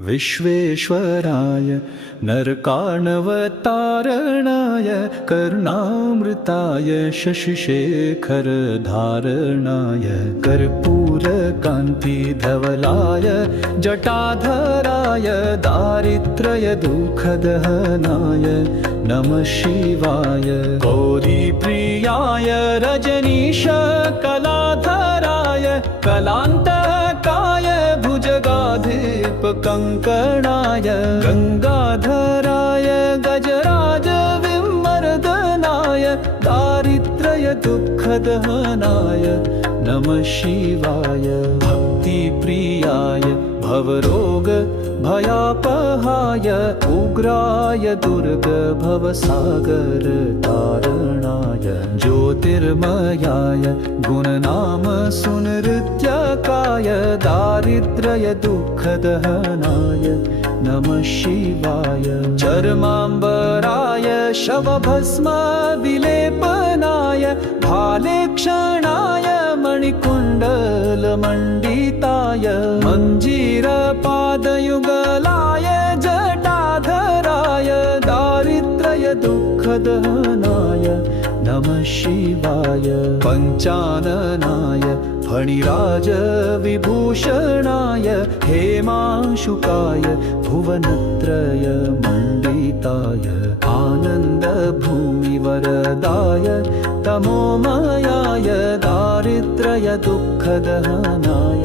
विश्वेश्वराय नरकार्णवतारणाय करुणामृताय शशिशेखरधारणाय कर्पूरकान्तिधवलाय जटाधराय दारिद्र्यदुःखदहनाय नमः शिवाय गौरीप्रियाय रजनीशकलाधराय कलान्तकाय भुजगाधिपकङ्कणाय गङ्गाधराय गजराजविमर्दनाय दारिद्र्यदुःखदहनाय नमः शिवाय भक्तिप्रियाय भवरोगभयापहाय उग्राय दुर्गभवसागरतारणाय ज्योतिर्मयाय गुणनामसुनृत्यकाय दारिद्र्यदुःखदहनाय नमः शिवाय चर्माम्बराय शवभस्मविलेपनाय भालेक्षणाय मणिकुण्डलमण्डिताय मञ्जीरपादयुगलाय जटाधराय दारिद्र्यदुःखदहनाय नमः शिवाय पञ्चाननाय फणिराजविभूषणाय हेमांशुकाय भुवनत्रयमण्डिताय आनन्दभूमिवरदाय तमोमयाय दारिद्र्यदुःखदहनाय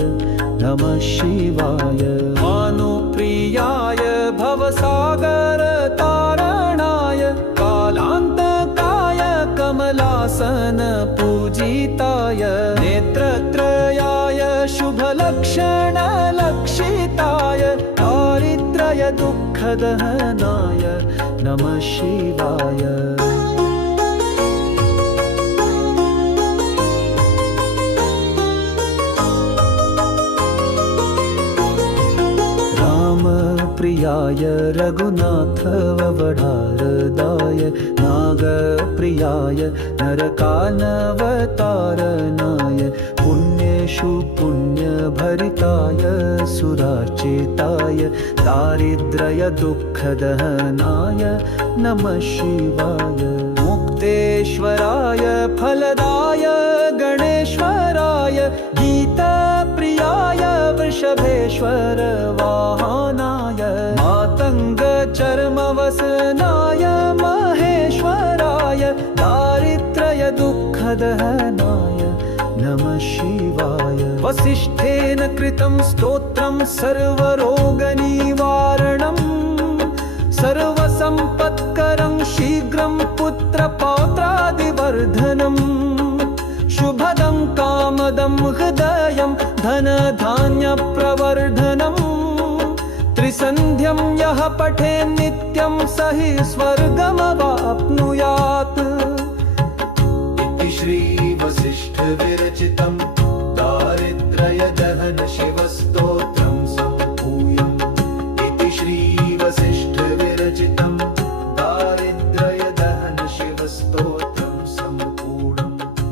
नमः शिवाय भानुप्रियाय भवसागरतारणाय कालान्तकाय कमलासनपूजिताय नेत्रत्रयाय शुभलक्षणलक्षिताय दारिद्र्यदुःखदहनाय नमः शिवाय प्रियाय रघुनाथववढारदाय नागप्रियाय नरकानवतारणाय पुण्येषु पुण्यभरिताय सुरार्चिताय दारिद्र्यदुःखदहनाय नमः शिवाय मुक्तेश्वराय फलदाय गणेश्वराय गीताप्रियाय वृषभेश्वर वाहनाय मातङ्गचर्मवसनाय महेश्वराय दारिद्र्यदुःखदहनाय नमः शिवाय वसिष्ठेन कृतं स्तोत्रं सर्वरोगनिवारणं सर्वसम्पत्करं शीघ्रं पुत्रपौत्रादिवर्धनम् शुभदं कामदं हृदयं धनधान्यप्रवर्धनम् त्रिसन्ध्यं यः पठे नित्यं स हि स्वर्गमवाप्नुयात्। इति श्री वसिष्ठ विरचितम्